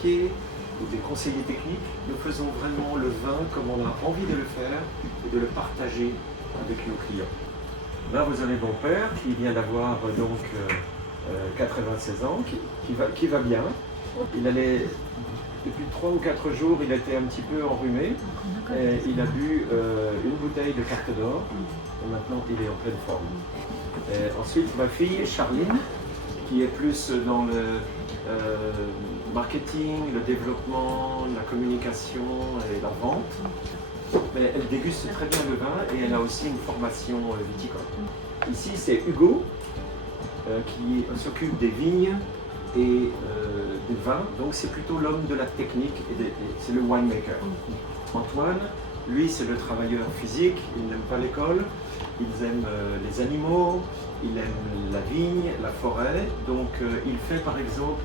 pieds ou des conseillers techniques. Nous faisons vraiment le vin comme on a envie de le faire et de le partager avec nos clients. Là, vous avez mon père qui vient d'avoir donc 96 ans, qui va bien. Il allait, depuis 3 ou 4 jours, il était un petit peu enrhumé. Et il a bu une bouteille de carte d'or et maintenant il est en pleine forme. Et ensuite, ma fille Charline, qui est plus dans le marketing, le développement, la communication et la vente. Mais elle déguste très bien le vin et elle a aussi une formation viticole. Ici, c'est Hugo qui s'occupe des vignes et des vins, donc c'est plutôt l'homme de la technique et c'est le winemaker. Antoine, lui, c'est le travailleur physique, il n'aime pas l'école, il aime les animaux, il aime la vigne, la forêt, donc il fait par exemple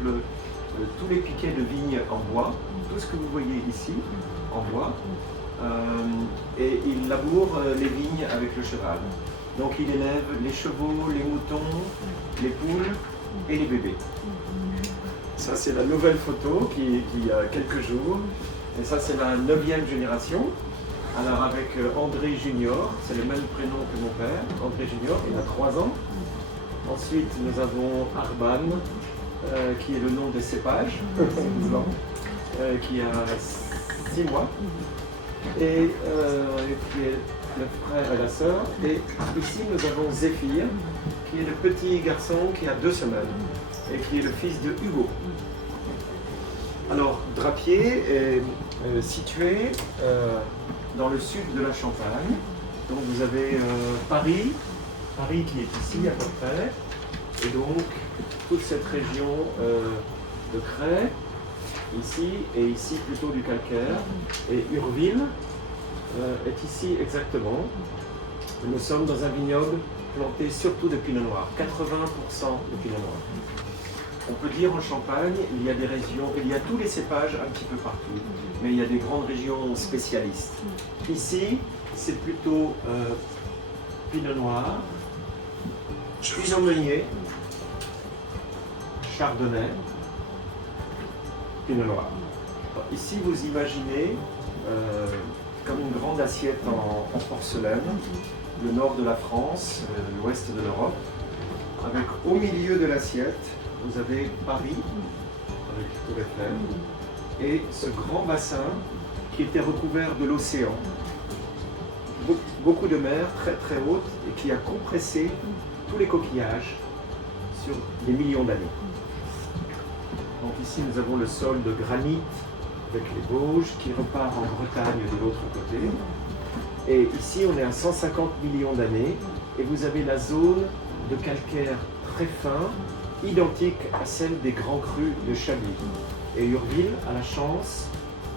tous les piquets de vigne en bois, tout ce que vous voyez ici en bois, et il laboure les vignes avec le cheval. Donc il élève les chevaux, les moutons, les poules et les bébés. Ça c'est la nouvelle photo qui a quelques jours, et ça c'est la 9e génération. Alors avec André Junior, c'est le même prénom que mon père, André Junior, il a 3 ans. Ensuite nous avons Arban, qui est le nom des cépages, qui a 6 mois, et qui est le frère et la sœur. Et ici nous avons Zéphyr, qui est le petit garçon qui a 2 semaines, et qui est le fils de Hugo. Alors Drapier est situé dans le sud de la Champagne. Donc vous avez Paris qui est ici à peu près, et donc toute cette région de craie, ici, et ici plutôt du calcaire, et Urville est ici exactement. Nous sommes dans un vignoble planté surtout de pinot noir, 80% de pinot noir. On peut dire en Champagne, il y a des régions, il y a tous les cépages un petit peu partout, mais il y a des grandes régions spécialistes. Ici, c'est plutôt pinot noir, pinot meunier, chardonnay, pinot noir. Ici, vous imaginez comme une grande assiette en porcelaine, le nord de la France, l'ouest de l'Europe, avec au milieu de l'assiette, vous avez Paris, avec Tour Eiffel, et ce grand bassin qui était recouvert de l'océan. Beaucoup de mer très très haute et qui a compressé tous les coquillages sur des millions d'années. Donc ici nous avons le sol de granit avec les Vosges qui repart en Bretagne de l'autre côté. Et ici on est à 150 millions d'années et vous avez la zone de calcaire très fin, identique à celle des grands crus de Chablis. Et Urville a la chance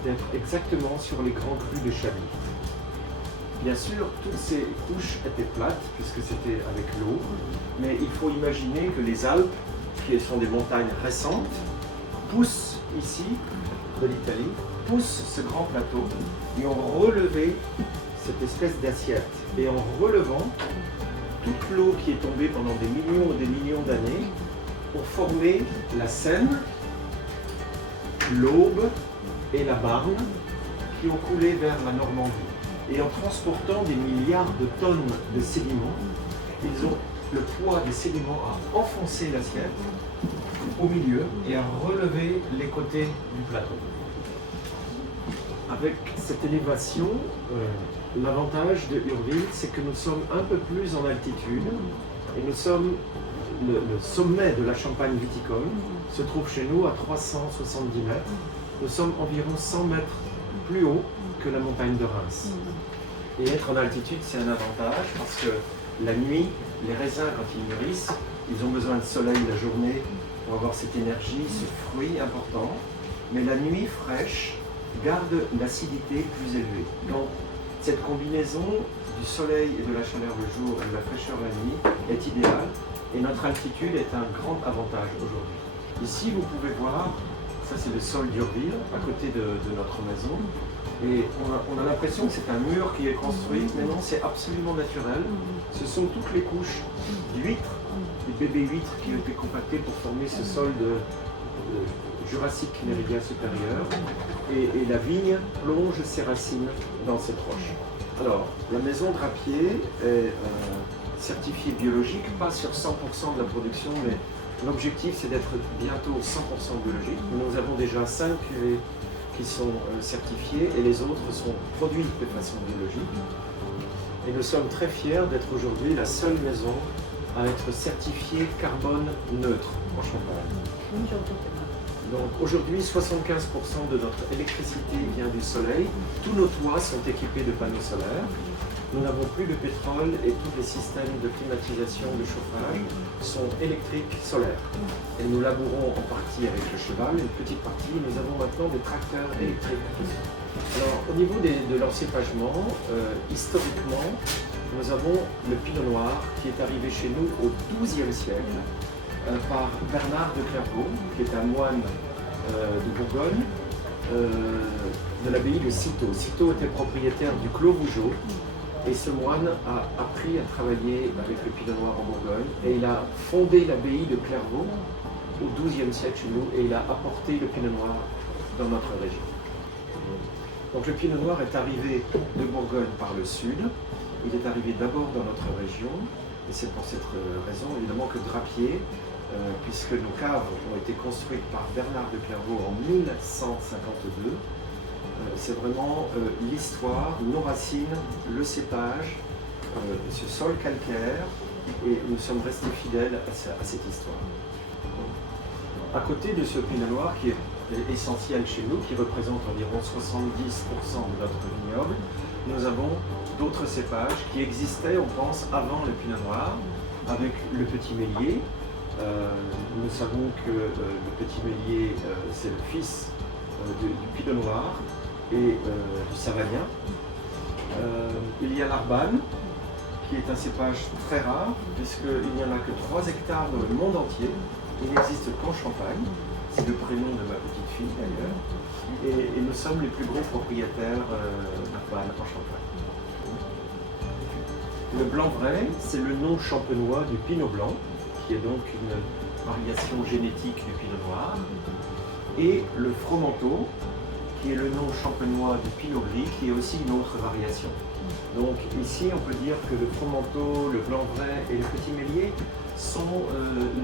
d'être exactement sur les grands crus de Chablis. Bien sûr, toutes ces couches étaient plates puisque c'était avec l'eau, mais il faut imaginer que les Alpes, qui sont des montagnes récentes, poussent ici, de l'Italie, poussent ce grand plateau et ont relevé cette espèce d'assiette. Et en relevant, toute l'eau qui est tombée pendant des millions d'années ont formé la Seine, l'Aube et la Marne qui ont coulé vers la Normandie. Et en transportant des milliards de tonnes de sédiments, le poids des sédiments a enfoncé l'assiette au milieu et a relevé les côtés du plateau. Avec cette élévation, l'avantage de Urville, c'est que nous sommes un peu plus en altitude et nous sommes, le sommet de la Champagne viticole se trouve chez nous à 370 mètres. Nous sommes environ 100 mètres plus haut que la montagne de Reims. Et être en altitude, c'est un avantage parce que la nuit, les raisins, quand ils mûrissent, ils ont besoin de soleil la journée pour avoir cette énergie, ce fruit important. Mais la nuit fraîche garde l'acidité plus élevée. Donc, cette combinaison du soleil et de la chaleur le jour et de la fraîcheur la nuit est idéale. Et notre altitude est un grand avantage aujourd'hui. Ici, vous pouvez voir, ça c'est le sol d'Urville, à côté de notre maison. Et on a l'impression que c'est un mur qui est construit, mais non, c'est absolument naturel. Ce sont toutes les couches d'huîtres, des bébés huîtres qui ont été compactés pour former ce sol de Jurassique méridien supérieur, et la vigne plonge ses racines dans cette roche. Alors, la maison Drapier est certifiée biologique, pas sur 100% de la production, mais l'objectif c'est d'être bientôt 100% biologique. Nous avons déjà 5 cuvées qui sont certifiées et les autres sont produites de façon biologique. Et nous sommes très fiers d'être aujourd'hui la seule maison à être certifiée carbone neutre en Champagne. Donc aujourd'hui, 75% de notre électricité vient du soleil. Tous nos toits sont équipés de panneaux solaires. Nous n'avons plus de pétrole et tous les systèmes de climatisation, de chauffage sont électriques solaires. Et nous labourons en partie avec le cheval, une petite partie. Nous avons maintenant des tracteurs électriques. Alors au niveau de l'encépagement, historiquement, nous avons le pinot noir qui est arrivé chez nous au XIIe siècle par Bernard de Clairvaux, qui est un moine de Bourgogne, de l'abbaye de Cîteaux. Cîteaux était propriétaire du Clos Vougeot, et ce moine a appris à travailler avec le pinot noir en Bourgogne, et il a fondé l'abbaye de Clairvaux au XIIe siècle chez nous, et il a apporté le pinot noir dans notre région. Donc le pinot noir est arrivé de Bourgogne par le sud, il est arrivé d'abord dans notre région, et c'est pour cette raison évidemment que Drapier, puisque nos caves ont été construites par Bernard de Clairvaux en 1152, c'est vraiment l'histoire, nos racines, le cépage, ce sol calcaire, et nous sommes restés fidèles à cette histoire. À côté de ce pinot noir qui est essentiel chez nous, qui représente environ 70% de notre vignoble, nous avons d'autres cépages qui existaient, on pense, avant le pinot noir, avec le petit mélier. Nous savons que le petit mélier, c'est le fils du pinot noir et du savagnin. Il y a l'arbane, qui est un cépage très rare, puisqu'il n'y en a que 3 hectares dans le monde entier. Il n'existe qu'en Champagne. C'est le prénom de ma petite fille d'ailleurs. Et nous sommes les plus gros propriétaires d'arbane en Champagne. Le blanc vrai, c'est le nom champenois du pinot blanc, qui est donc une variation génétique du pinot noir, et le fromenteau, qui est le nom champenois du pinot gris, qui est aussi une autre variation. Donc ici, on peut dire que le fromenteau, le blanc vrai et le petit mélier sont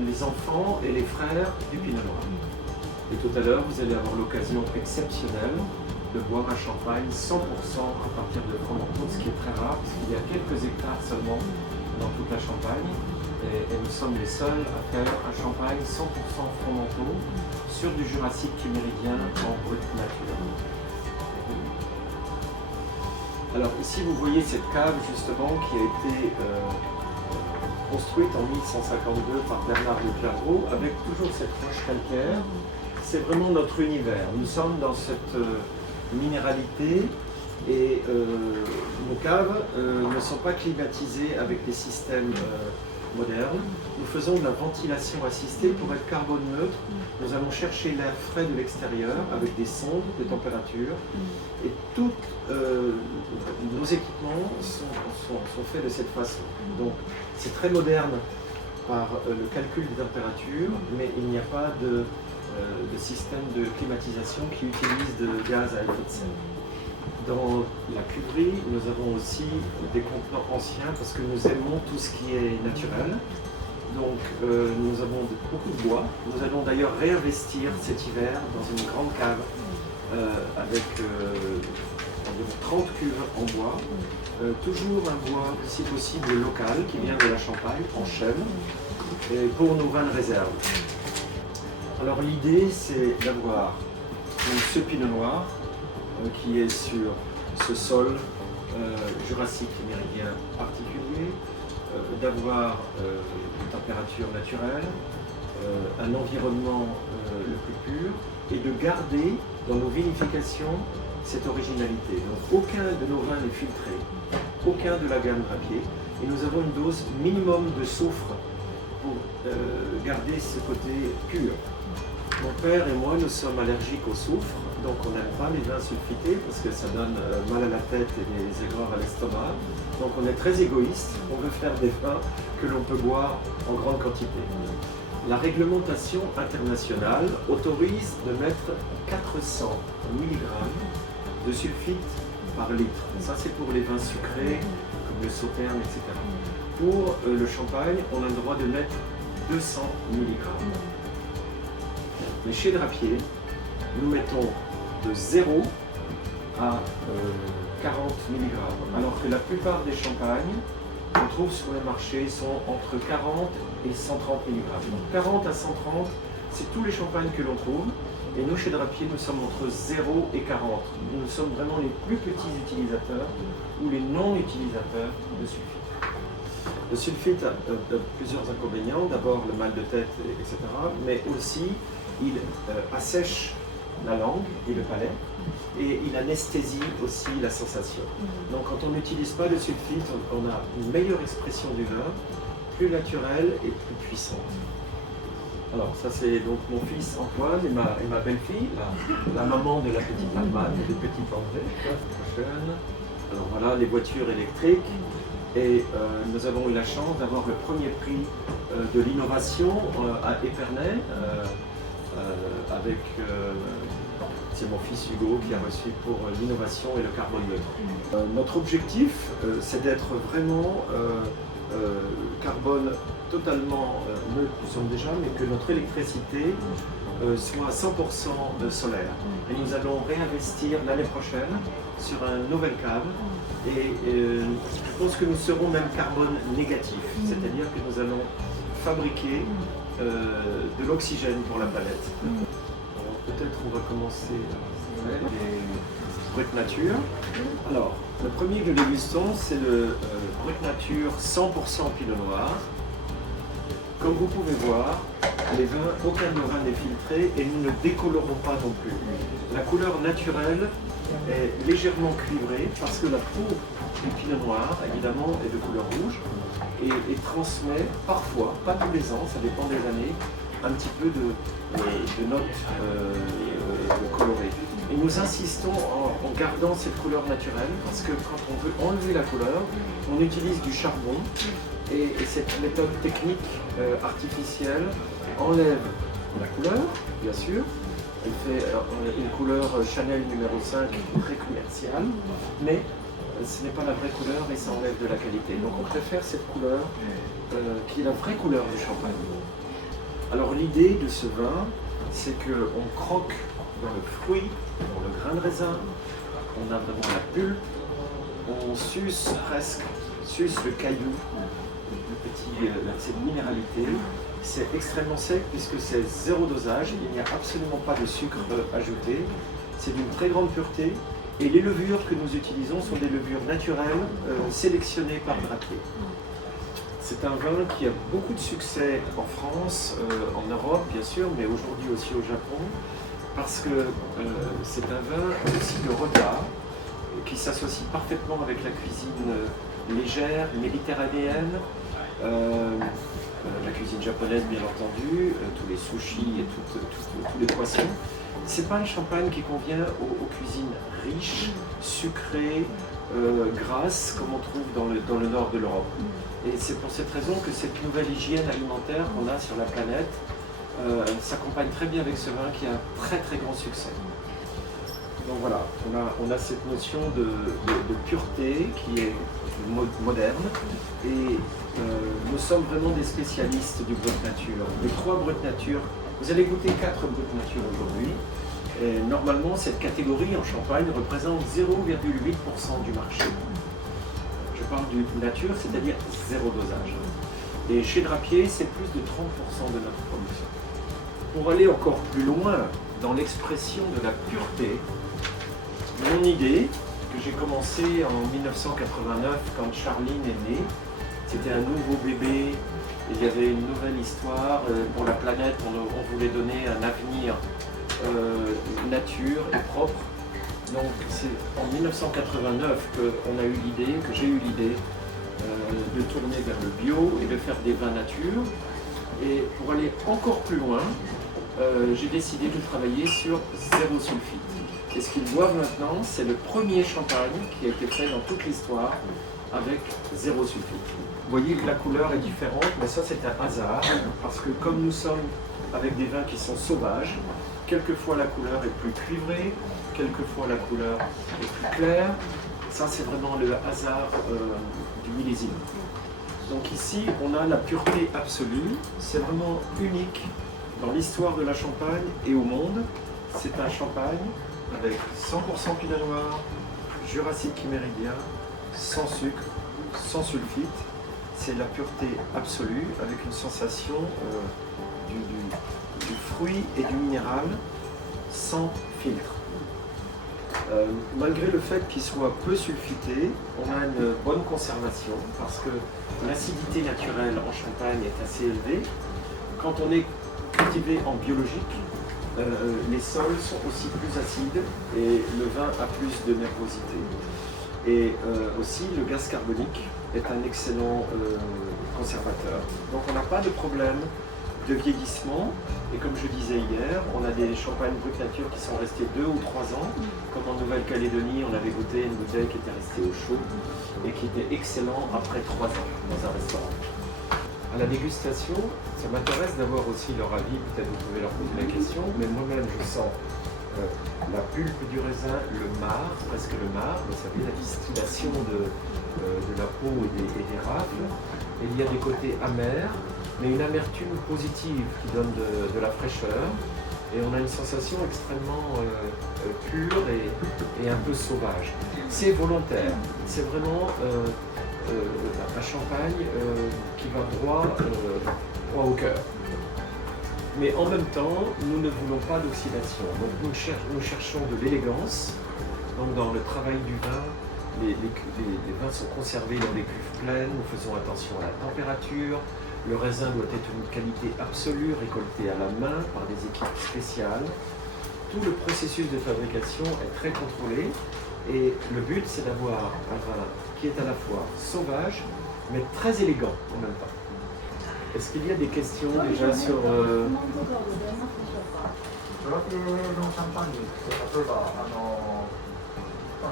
les enfants et les frères du pinot noir. Et tout à l'heure, vous allez avoir l'occasion exceptionnelle de boire un champagne 100% à partir de fromenteau, ce qui est très rare, parce qu'il y a quelques hectares seulement dans toute la Champagne. Et nous sommes les seuls à faire un champagne 100% fromenteau sur du Jurassique méridien en brut nature. Alors ici vous voyez cette cave justement qui a été construite en 1152 par Bernard de Clairvaux avec toujours cette roche calcaire. C'est vraiment notre univers. Nous sommes dans cette minéralité et nos caves ne sont pas climatisées avec des systèmes moderne. Nous faisons de la ventilation assistée pour être carbone neutre. Nous allons chercher l'air frais de l'extérieur avec des sondes de température. Et tous nos équipements sont faits de cette façon. Donc c'est très moderne par le calcul des températures, mais il n'y a pas de système de climatisation qui utilise de gaz à effet de serre. Dans la cuverie, nous avons aussi des contenants anciens parce que nous aimons tout ce qui est naturel. Donc nous avons beaucoup de bois. Nous allons d'ailleurs réinvestir cet hiver dans une grande cave avec environ 30 cuves en bois. Toujours un bois, si possible, local qui vient de la Champagne, en chêne, et pour nos vins de réserve. Alors l'idée, c'est d'avoir ce pinot noir qui est sur ce sol jurassique méridien particulier, d'avoir une température naturelle, un environnement le plus pur, et de garder dans nos vinifications cette originalité. Donc aucun de nos vins n'est filtré, aucun de la gamme Drapier, et nous avons une dose minimum de soufre pour garder ce côté pur. Mon père et moi, nous sommes allergiques au soufre, donc on n'aime pas les vins sulfités parce que ça donne mal à la tête et des aigreurs à l'estomac. Donc on est très égoïste, on veut faire des vins que l'on peut boire en grande quantité. La réglementation internationale autorise de mettre 400 mg de sulfite par litre. Ça, c'est pour les vins sucrés, comme le sauterne, etc. Pour le champagne, on a le droit de mettre 200 mg. Mais chez Drapier, nous mettons de 0 à 40 mg, alors que la plupart des champagnes qu'on trouve sur le marché sont entre 40 et 130 mg. Donc 40 à 130, c'est tous les champagnes que l'on trouve. Et nous, chez Drapier, nous sommes entre 0 et 40. Nous sommes vraiment les plus petits utilisateurs ou les non-utilisateurs de sulfite. Le sulfite a plusieurs inconvénients. D'abord, le mal de tête, etc. Mais aussi, il assèche la langue et le palais. Et il anesthésie aussi la sensation. Donc quand on n'utilise pas de sulfite, on a une meilleure expression du vin, plus naturelle et plus puissante. Alors ça c'est donc mon fils Antoine et ma belle-fille, la maman de la petite Almane, de petit André. Alors voilà les voitures électriques. Et nous avons eu la chance d'avoir le premier prix de l'innovation à Épernay avec... c'est mon fils Hugo qui a reçu pour l'innovation et le carbone neutre. Notre objectif, c'est d'être vraiment carbone totalement neutre, nous sommes déjà, mais que notre électricité soit à 100% solaire. Et nous allons réinvestir l'année prochaine sur un nouvel cave. Et je pense que nous serons même carbone négatif, c'est-à-dire que nous allons fabriquer de l'oxygène pour la planète. Peut-être on va commencer les Brut Nature. Alors, le premier que nous dégustons, c'est le Brut Nature 100% Pinot Noir. Comme vous pouvez voir, les vins, aucun de vin n'est filtré et nous ne décolorons pas non plus. La couleur naturelle est légèrement cuivrée parce que la peau du Pinot Noir, évidemment, est de couleur rouge et transmet parfois, pas tous les ans, ça dépend des années, un petit peu de notes colorées. Et nous insistons en gardant cette couleur naturelle parce que quand on veut enlever la couleur, on utilise du charbon et cette méthode technique artificielle enlève la couleur, bien sûr. Elle fait une couleur Chanel numéro 5 très commerciale, mais ce n'est pas la vraie couleur et ça enlève de la qualité. Donc on préfère cette couleur qui est la vraie couleur du champagne. Alors l'idée de ce vin, c'est qu'on croque dans le fruit, dans le grain de raisin, on a vraiment la pulpe, on suce le caillou, cette minéralité. C'est extrêmement sec puisque c'est zéro dosage, il n'y a absolument pas de sucre ajouté, c'est d'une très grande pureté et les levures que nous utilisons sont des levures naturelles sélectionnées par Drapier. C'est un vin qui a beaucoup de succès en France, en Europe bien sûr, mais aujourd'hui aussi au Japon, parce que c'est un vin aussi de repas qui s'associe parfaitement avec la cuisine légère, méditerranéenne, la cuisine japonaise bien entendu, tous les sushis et tous les poissons. C'est pas un champagne qui convient aux cuisines riches, sucrées, grasses, comme on trouve dans le nord de l'Europe. Et c'est pour cette raison que cette nouvelle hygiène alimentaire qu'on a sur la planète s'accompagne très bien avec ce vin qui a un très très grand succès. Donc voilà, on a cette notion de pureté qui est moderne et nous sommes vraiment des spécialistes du Brut Nature. Les 3 Brut Nature, vous allez goûter 4 Brut Nature aujourd'hui. Et normalement, cette catégorie en Champagne représente 0,8% du marché. Je parle du nature, c'est-à-dire zéro dosage. Et chez Drapier, c'est plus de 30% de notre production. Pour aller encore plus loin dans l'expression de la pureté, mon idée, que j'ai commencé en 1989 quand Charline est née, c'était un nouveau bébé, il y avait une nouvelle histoire pour la planète, on voulait donner un avenir nature et propre. Donc c'est en 1989 qu'on a eu l'idée, que j'ai eu l'idée de tourner vers le bio et de faire des vins nature. Et pour aller encore plus loin, j'ai décidé de travailler sur zéro sulfite. Et ce qu'ils boivent maintenant, c'est le premier champagne qui a été fait dans toute l'histoire avec 0 sulfite. Vous voyez que la couleur est différente, mais ça c'est un hasard, parce que comme nous sommes avec des vins qui sont sauvages, quelquefois la couleur est plus cuivrée, quelquefois la couleur est plus claire. Ça c'est vraiment le hasard du millésime. Donc ici on a la pureté absolue, c'est vraiment unique dans l'histoire de la Champagne et au monde. C'est un champagne avec 100% pinot noir, jurassique méridien, sans sucre, sans sulfite. C'est la pureté absolue avec une sensation du fruit et du minéral sans filtre. Malgré le fait qu'il soit peu sulfité, on a une bonne conservation parce que l'acidité naturelle en Champagne est assez élevée. Quand on est cultivé en biologique, les sols sont aussi plus acides et le vin a plus de nervosité. Et aussi le gaz carbonique est un excellent conservateur. Donc on n'a pas de problème de vieillissement. Et comme je disais hier, on a des champagnes brut nature qui sont restés 2 ou 3 ans. Comme en Nouvelle-Calédonie, on avait goûté une bouteille qui était restée au chaud et qui était excellent après 3 ans dans un restaurant. À la dégustation, ça m'intéresse d'avoir aussi leur avis, peut-être vous pouvez leur poser la question, mais moi-même je sens la pulpe du raisin, le marc, presque le marc, vous savez, la distillation de la peau et des rafles. Et il y a des côtés amers, mais une amertume positive qui donne de la fraîcheur. Et on a une sensation extrêmement pure et un peu sauvage. C'est volontaire, c'est vraiment un champagne qui va droit au cœur. Mais en même temps, nous ne voulons pas d'oxydation. Donc nous cherchons de l'élégance. Donc dans le travail du vin, les vins sont conservés dans des cuves pleines. Nous faisons attention à la température. Le raisin doit être une qualité absolue, récolté à la main par des équipes spéciales. Tout le processus de fabrication est très contrôlé. Et le but, c'est d'avoir un vin qui est à la fois sauvage, mais très élégant en même temps. Est-ce qu'il y a des questions déjà sur... ドラテのシャンパンに例えば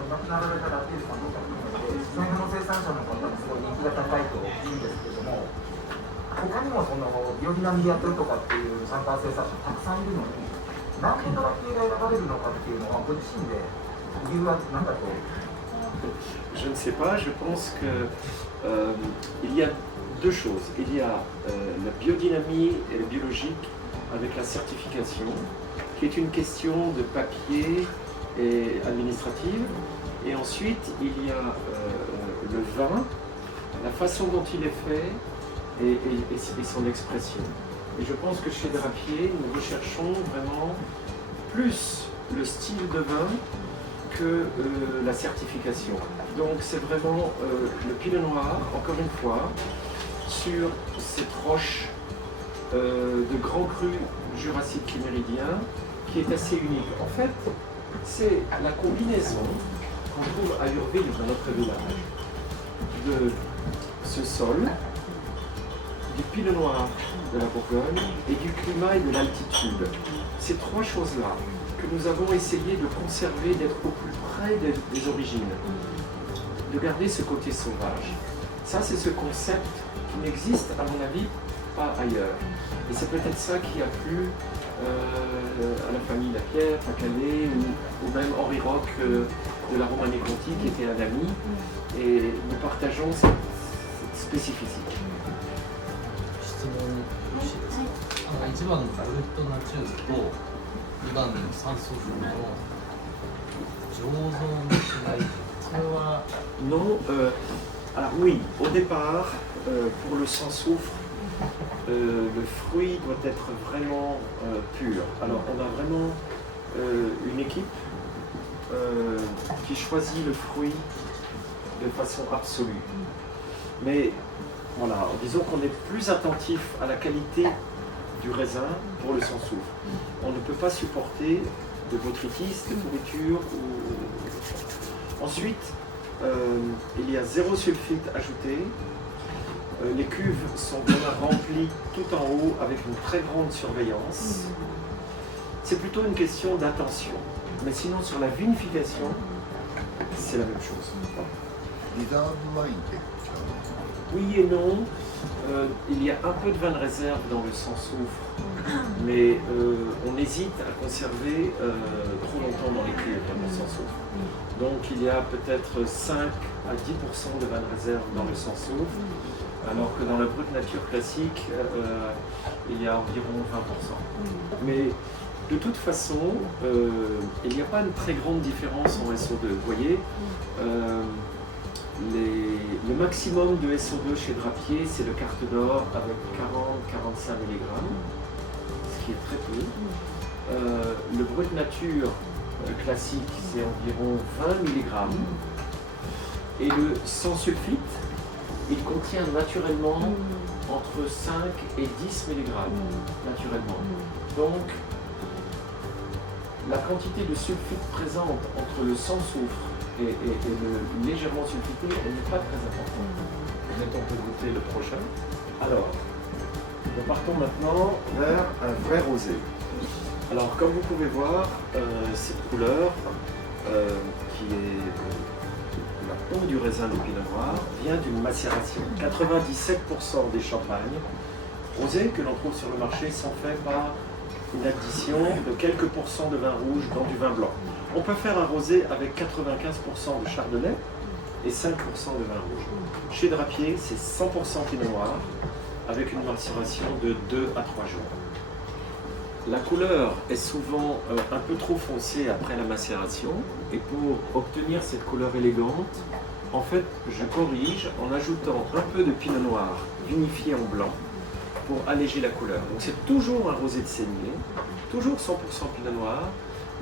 亡くなられたラテールさんとか含めて、その辺の生産者の方もすごい人気が高いといいんですけども、他にもそのビオディナミでやってるとかっていうシャンパン生産者たくさんいるのに、なんでドラテが選ばれるのかっていうのは、ご自身で理由は何だと？ Je ne sais pas, je pense qu'il y a deux choses. Il y a la biodynamie et le biologique avec la certification, qui est une question de papier et administrative. Et ensuite, il y a le vin, la façon dont il est fait et son expression. Et je pense que chez Drapier, nous recherchons vraiment plus le style de vin que la certification. Donc c'est vraiment le pinot noir, encore une fois, sur cette roche de grands crus jurassiques et méridiens qui est assez unique. En fait, c'est la combinaison qu'on trouve à Urville, dans notre village, de ce sol, du pinot noir de la Bourgogne et du climat et de l'altitude. Ces trois choses-là que nous avons essayé de conserver, d'être au plus près des origines, de garder ce côté sauvage. Ça, c'est ce concept qui n'existe, à mon avis, pas ailleurs. Et c'est peut-être ça qui a plu à la famille Lapierre, Pacalet ou même Henri Roch de la Romanée-Conti, qui était un ami. Et nous partageons cette spécificité. 1番のブルットナチュールと2番の酸素風の醸造の違い、それは Non, alors oui, au départ, pour le sans soufre, le fruit doit être vraiment pur. Alors on a vraiment une équipe qui choisit le fruit de façon absolue. Mais voilà, disons qu'on est plus attentif à la qualité du raisin pour le sans soufre. On ne peut pas supporter de botrytis, de pourriture. Ensuite, il y a 0 sulfite ajouté. Les cuves sont vraiment remplies tout en haut avec une très grande surveillance. C'est plutôt une question d'attention. Mais sinon, sur la vinification, c'est la même chose. リザーブワインって違うんですか？ Oui et non. Il y a un peu de vin de réserve dans le sans soufre, mais on hésite à conserver trop longtemps dans les cuves le sans soufre. Donc il y a peut-être 5 à 10% de vin de réserve dans le sans soufre, alors que dans la brut nature classique, il y a environ 20%. Mais de toute façon, il n'y a pas une très grande différence en SO2. Vous voyez, le maximum de SO2 chez Drapier, c'est le Carte d'Or avec 40-45 mg, ce qui est très peu. Le brut nature classique, c'est environ 20 mg. Et le sans sulfite, il contient naturellement entre 5 et 10 mg, naturellement. Donc, la quantité de sulfite présente entre le sans soufre et le légèrement sulfité, elle n'est pas très importante. Peut-être on peut goûter le prochain. Alors, nous partons maintenant vers un vrai rosé. Alors, comme vous pouvez voir, cette couleur, qui est la peau du raisin du pinot noir, vient d'une macération. 97% des champagnes rosés que l'on trouve sur le marché sont faits par une addition de quelques pourcents de vin rouge dans du vin blanc. On peut faire un rosé avec 95% de chardonnay et 5% de vin rouge. Chez Drapier, c'est 100% pinot noir avec une macération de 2 à 3 jours. La couleur est souvent un peu trop foncée après la macération, et pour obtenir cette couleur élégante, en fait, je corrige en ajoutant un peu de pinot noir vinifié en blanc pour alléger la couleur. Donc c'est toujours un rosé de saignée, toujours 100% pinot noir,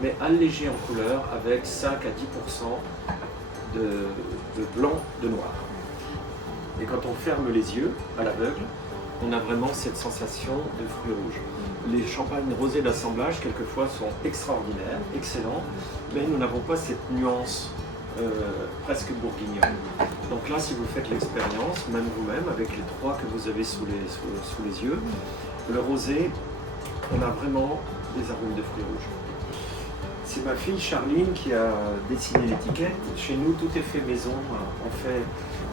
mais allégé en couleur avec 5 à 10% de blanc de noir. Et quand on ferme les yeux à l'aveugle, on a vraiment cette sensation de fruits rouges. Les champagnes rosés d'assemblage, quelquefois, sont extraordinaires, excellents, mais nous n'avons pas cette nuance presque bourguignonne. Donc là, si vous faites l'expérience, même vous-même, avec les 3 que vous avez sous les yeux, le rosé, on a vraiment des arômes de fruits rouges. C'est ma fille Charline qui a dessiné l'étiquette. Chez nous, tout est fait maison.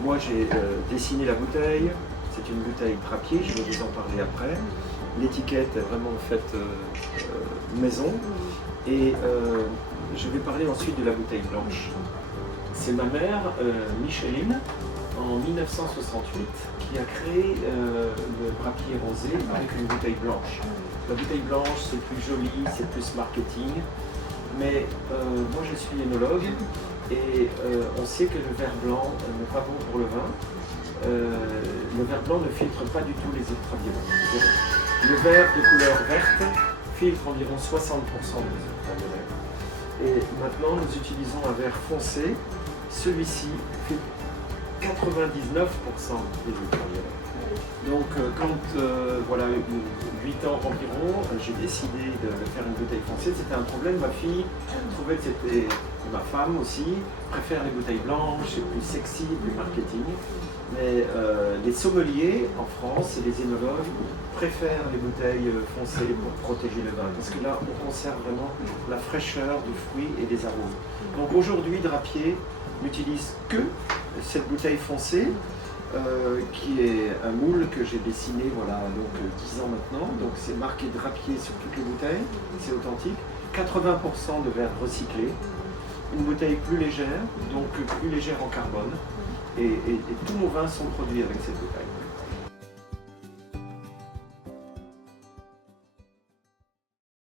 Moi, j'ai dessiné la bouteille. C'est une bouteille Drapier, je vais vous en parler après. L'étiquette est vraiment faite maison. Et je vais parler ensuite de la bouteille blanche. C'est ma mère, Micheline, en 1968, qui a créé le Drapier rosé avec une bouteille blanche. La bouteille blanche, c'est plus joli, c'est plus marketing. Mais moi, je suis œnologue et on sait que le verre blanc n'est pas bon pour le vin. Le verre blanc ne filtre pas du tout les ultraviolets. Le verre de couleur verte filtre environ 60% des ultraviolets. Et maintenant, nous utilisons un verre foncé. Celui-ci filtre 99% des ultraviolets. Donc, quand, voilà, 8 ans environ, j'ai décidé de faire une bouteille foncée. C'était un problème. Ma fille trouvait que c'était, ma femme aussi, préfère les bouteilles blanches, c'est plus sexy, plus marketing. Mais les sommeliers en France et les œnologues préfèrent les bouteilles foncées pour protéger le vin. Parce que là, on conserve vraiment la fraîcheur du fruit et des arômes. Donc aujourd'hui, Drapier n'utilise que cette bouteille foncée, qui est un moule que j'ai dessiné, voilà, donc 10 ans maintenant. Donc c'est marqué Drapier sur toutes les bouteilles, c'est authentique. 80% de verre recyclé, une bouteille plus légère, donc plus légère en carbone. Et tous nos vins sont produits avec cette bouteille.